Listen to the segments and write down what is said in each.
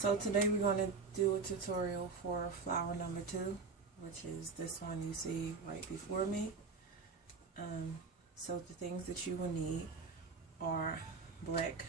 So today we're going to do a tutorial for flower number 2, which is this one you see right before me. So the things that you will need are black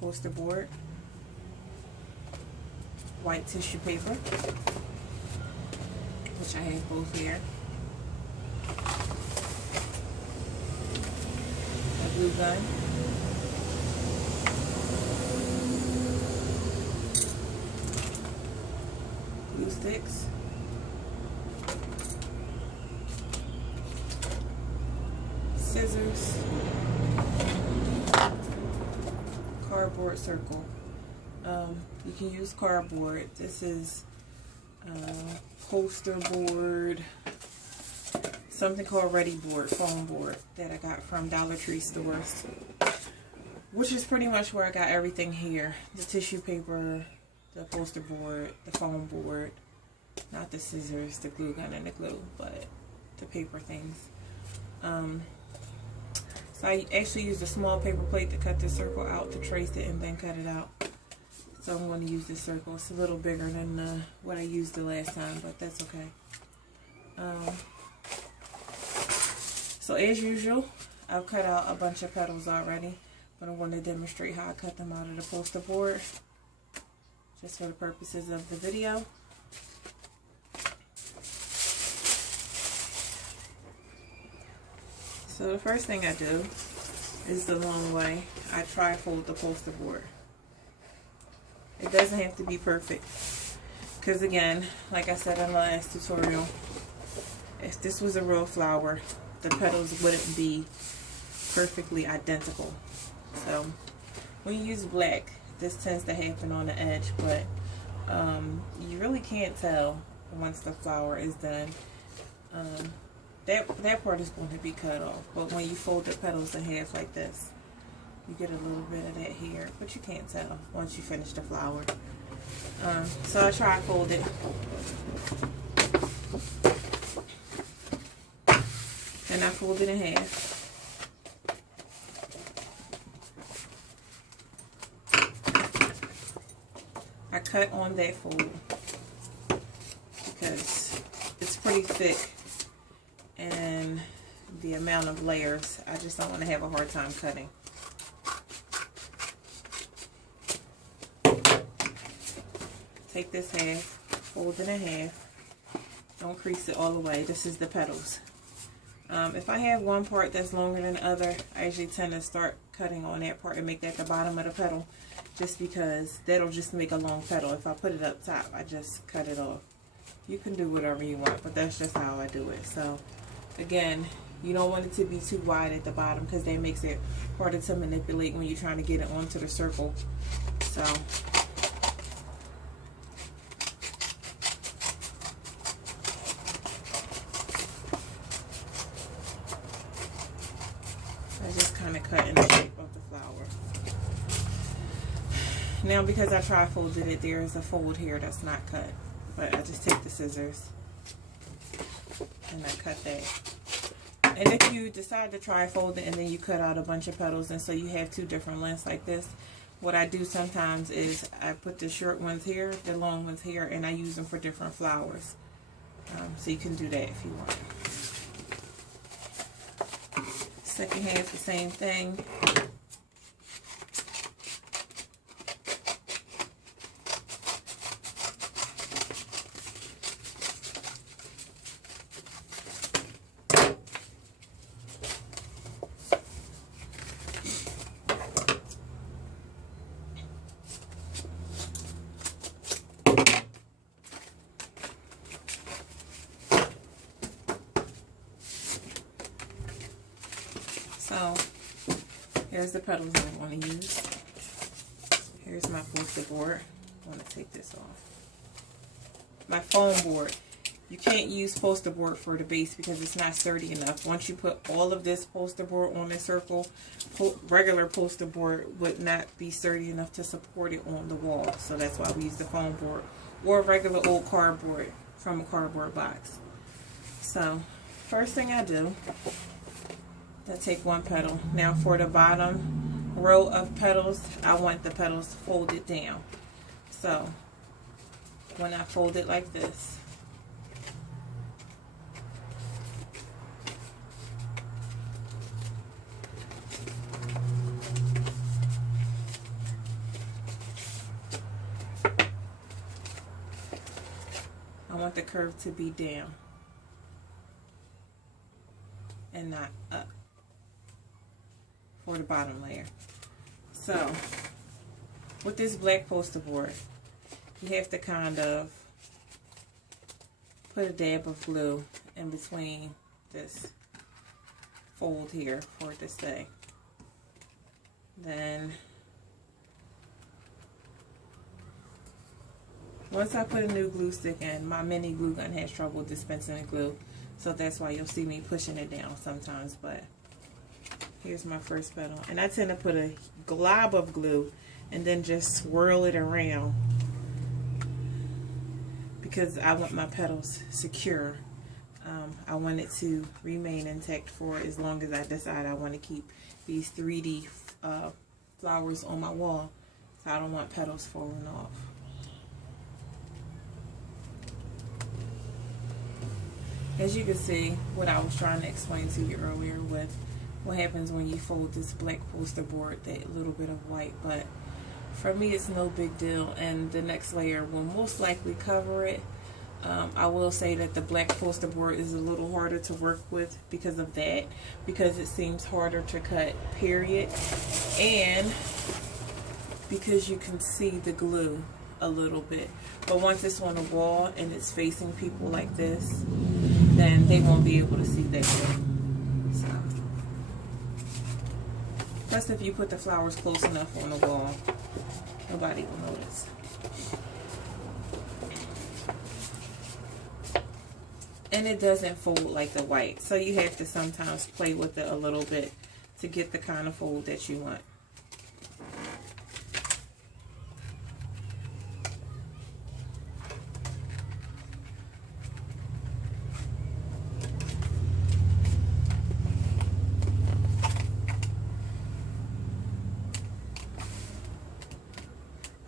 poster board, white tissue paper, which I have both here, a glue gun, glue sticks, scissors, cardboard circle. You can use cardboard. This is poster board, something called Ready board, foam board that I got from Dollar Tree stores, which is pretty much where I got everything here. The tissue paper, the poster board, the foam board, not the scissors, the glue gun and the glue, but the paper things. So I actually used a small paper plate to cut the circle out, to trace it and then cut it out. So I'm going to use this circle. It's a little bigger than what I used the last time, but that's okay. So as usual, I've cut out a bunch of petals already, but I want to demonstrate how I cut them out of the poster board, just for the purposes of the video. So the first thing I do is the long way. I tri-fold the poster board. It doesn't have to be perfect, because again, like I said in the last tutorial, if this was a real flower, the petals wouldn't be perfectly identical. So when you use black, this tends to happen on the edge, but you really can't tell once the flower is done. That part is going to be cut off, but when you fold the petals in half like this, you get a little bit of that here, but you can't tell once you finish the flower. So I tri-fold it, and I fold it in half. I cut on that fold because it's pretty thick, and the amount of layers, I just don't want to have a hard time cutting. Take this half, fold it in half, don't crease it all the way. This is the petals. If I have one part that's longer than the other, I usually tend to start cutting on that part and make that the bottom of the petal, just because that'll just make a long petal. If I put it up top, I just cut it off. You can do whatever you want, but that's just how I do it. So again, you don't want it to be too wide at the bottom, because that makes it harder to manipulate when you're trying to get it onto the circle. So I just kind of cut in the shape of the flower. Now, because I tri-folded it, there is a fold here that's not cut, but I just take the scissors and I cut that. And if you decide to tri-fold it and then you cut out a bunch of petals, and so you have two different lengths like this, what I do sometimes is I put the short ones here, the long ones here, and I use them for different flowers. So you can do that if you want. Second half, the same thing. So here's the petals I want to use. Here's my poster board. I want to take this off. My foam board. You can't use poster board for the base because it's not sturdy enough. Once you put all of this poster board on a circle, regular poster board would not be sturdy enough to support it on the wall. So that's why we use the foam board, or regular old cardboard from a cardboard box. So first thing I do, I take one petal. Now for the bottom row of petals, I want the petals folded down. So when I fold it like this, I want the curve to be down and not up for the bottom layer. So with this black poster board, you have to kind of put a dab of glue in between this fold here for it to stay. Then once I put a new glue stick in, my mini glue gun has trouble dispensing the glue, so that's why you'll see me pushing it down sometimes. But here's my first petal, and I tend to put a glob of glue and then just swirl it around because I want my petals secure. I want it to remain intact for as long as I decide I want to keep these 3D flowers on my wall, so I don't want petals falling off. As you can see, what I was trying to explain to you earlier with what happens when you fold this black poster board, that little bit of white, but for me it's no big deal, and the next layer will most likely cover it. I will say that the black poster board is a little harder to work with because of that, because it seems harder to cut, period, and because you can see the glue a little bit. But once it's on the wall and it's facing people like this, then they won't be able to see that glue. So, plus if you put the flowers close enough on the wall, nobody will notice. And it doesn't fold like the white, so you have to sometimes play with it a little bit to get the kind of fold that you want.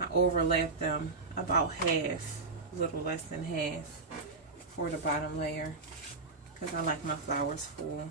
I overlap them about half, a little less than half, for the bottom layer, because I like my flowers full.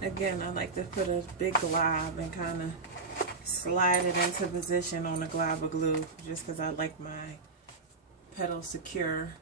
Again, I like to put a big glob and kind of slide it into position on a glob of glue, just because I like my petals secure.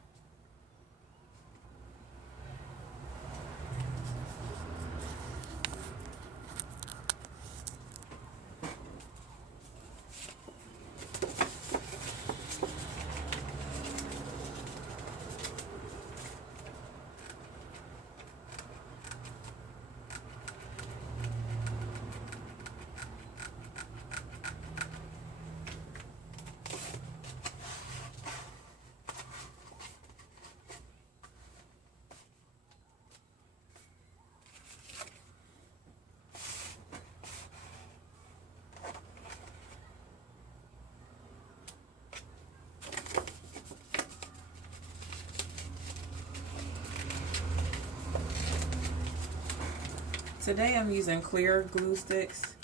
Today I'm using clear glue sticks,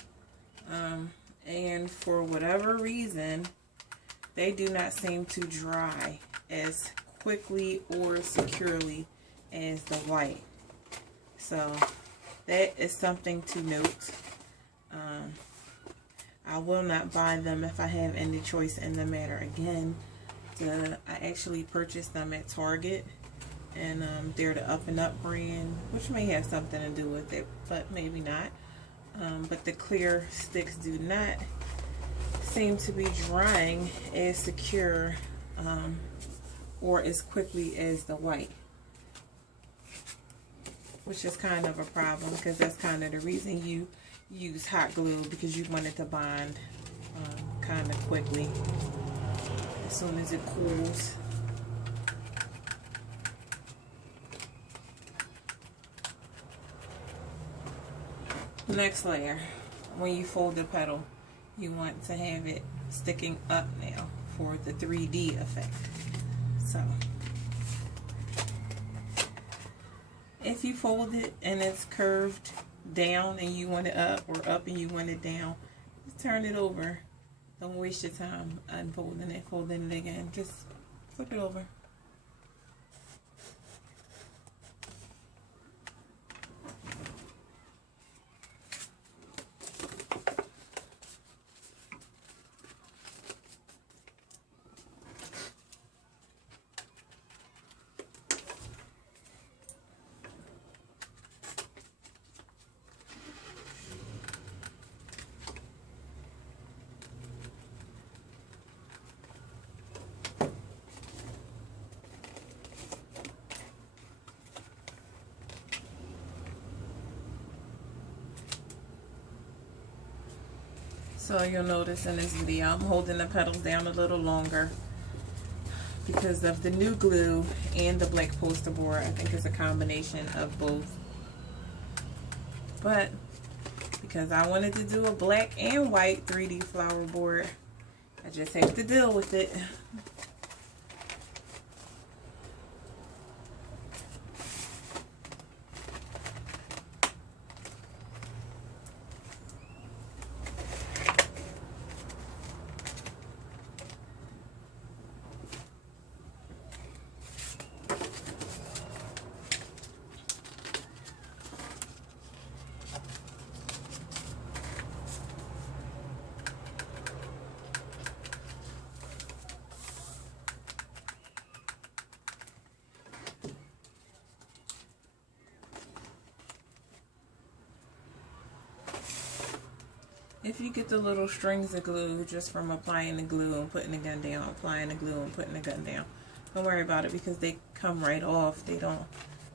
and for whatever reason, they do not seem to dry as quickly or securely as the white. So that is something to note. I will not buy them if I have any choice in the matter again. I actually purchased them at Target, and they're the Up and Up brand, which may have something to do with it, but maybe not. But the clear sticks do not seem to be drying as secure or as quickly as the white, which is kind of a problem, because that's kind of the reason you use hot glue, because you want it to bond kind of quickly as soon as it cools. Next layer, when you fold the petal, you want to have it sticking up now for the 3D effect. So if you fold it and it's curved down and you want it up, or up and you want it down, just turn it over. Don't waste your time unfolding it, folding it again. Just flip it over. So you'll notice in this video, I'm holding the petals down a little longer because of the new glue and the black poster board. I think it's a combination of both. But because I wanted to do a black and white 3D flower board, I just have to deal with it. If you get the little strings of glue just from applying the glue and putting the gun down, applying the glue and putting the gun down, don't worry about it, because they come right off. They don't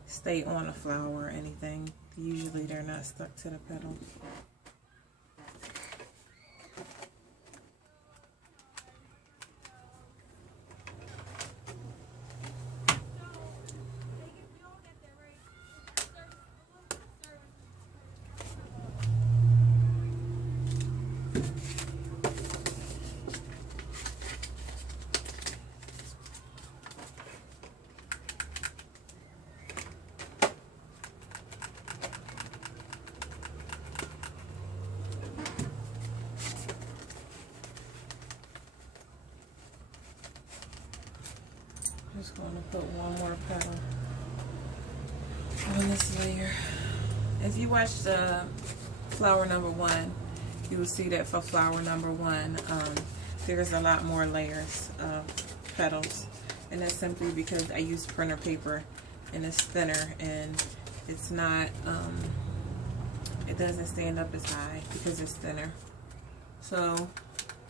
stay on a flower or anything. Usually they're not stuck to the petal. Just going to put one more petal on this layer. If you watch the flower number 1, you will see that for flower number 1, there's a lot more layers of petals, and that's simply because I use printer paper and it's thinner, and it's not, it doesn't stand up as high because it's thinner. So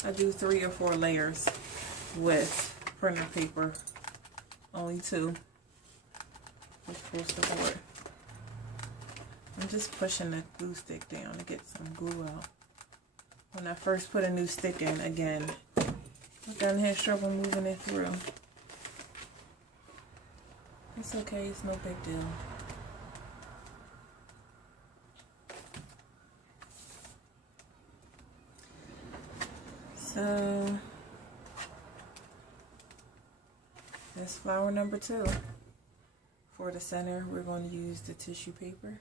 I do 3 or 4 layers with printer paper. Only 2 with poster board. I'm just pushing the glue stick down to get some glue out. When I first put a new stick in, again, I done had trouble moving it through. It's okay, it's no big deal. So that's flower number 2. For the center, we're going to use the tissue paper.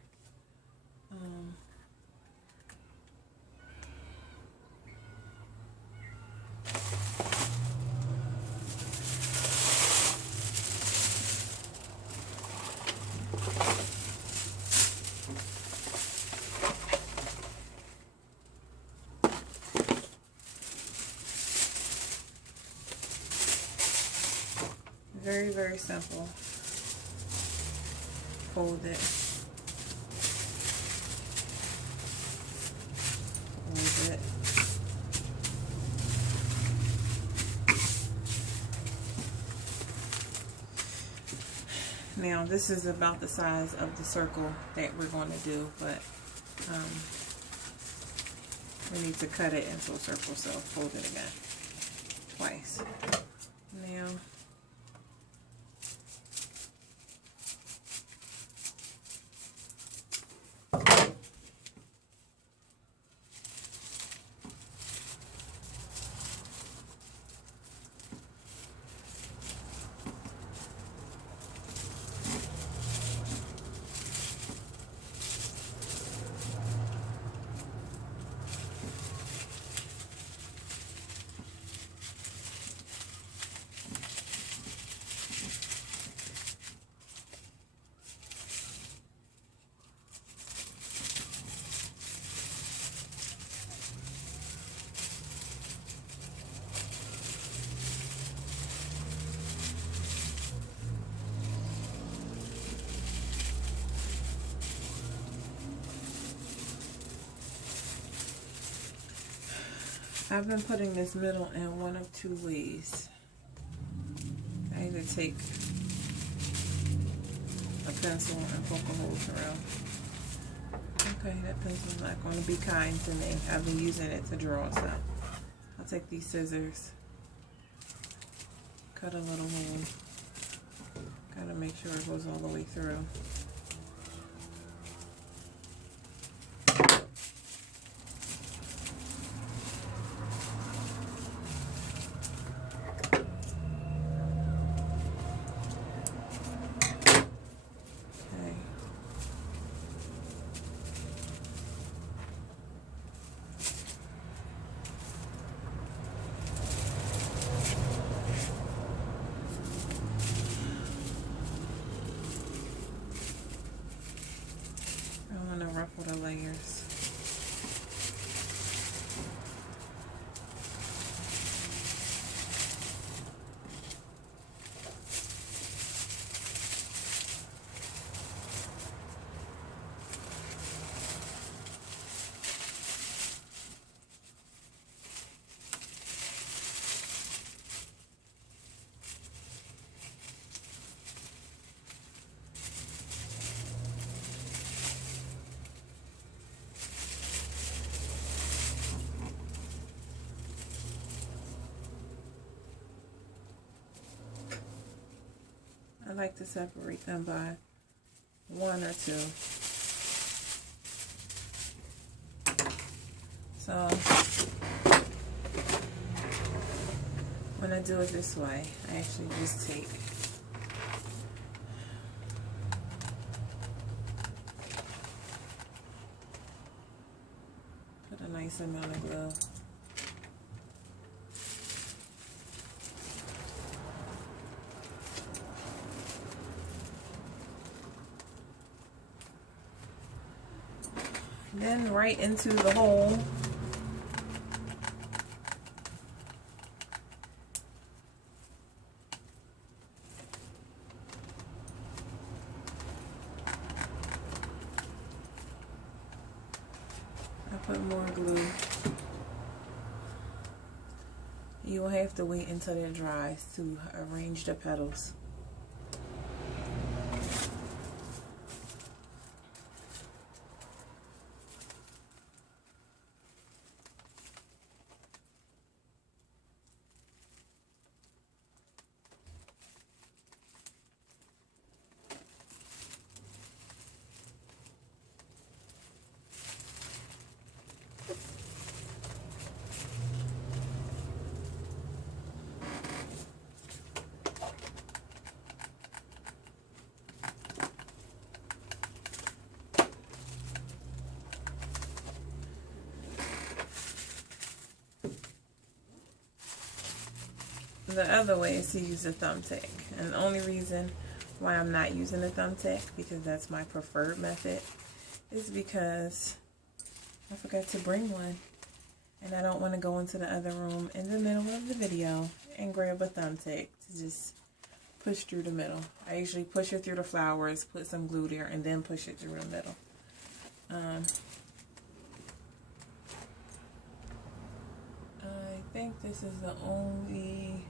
Very, very simple. Fold it. Fold it. Now this is about the size of the circle that we're going to do, but we need to cut it into a circle, so fold it again twice. Now I've been putting this middle in one of two ways. I either take a pencil and poke a hole through. Okay, that pencil's not going to be kind to me. I've been using it to draw, so I'll take these scissors, cut a little hole. Gotta make sure it goes all the way through. Ruffle the layers. I like to separate them by one or two. So when I do it this way, I actually just take put a nice amount of glue. Then right into the hole. I put more glue. You will have to wait until it dries to arrange the petals. the other way is to use a thumbtack. And the only reason why I'm not using a thumbtack, because that's my preferred method, is because I forgot to bring one. And I don't want to go into the other room in the middle of the video and grab a thumbtack to just push through the middle. I usually push it through the flowers, put some glue there, and then push it through the middle. I think this is the only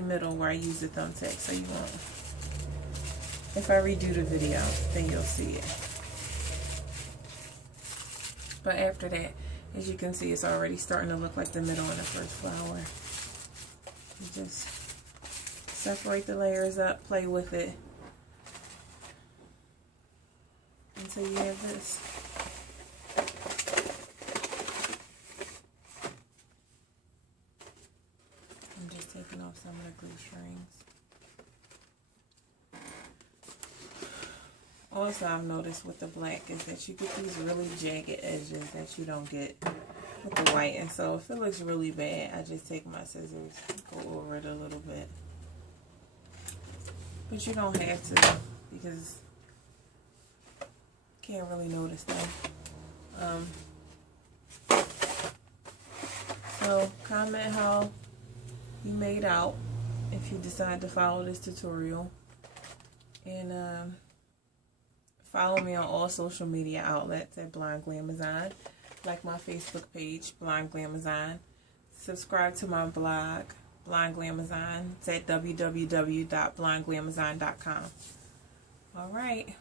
middle where I use the thumbtack, so you won't. If I redo the video, then you'll see it. But after that, as you can see, it's already starting to look like the middle in the first flower. You just separate the layers up, play with it until you have this. I'm just taking off some of the glue strings. Also, I've noticed with the black is that you get these really jagged edges that you don't get with the white. And so if it looks really bad, I just take my scissors, go over it a little bit. But you don't have to, because you can't really notice them. So comment how you made out if you decide to follow this tutorial. And follow me on all social media outlets at Blonde Glamazon. Like my Facebook page, Blonde Glamazon. Subscribe to my blog, Blonde Glamazon. It's at www.blondeglamazon.com. All right.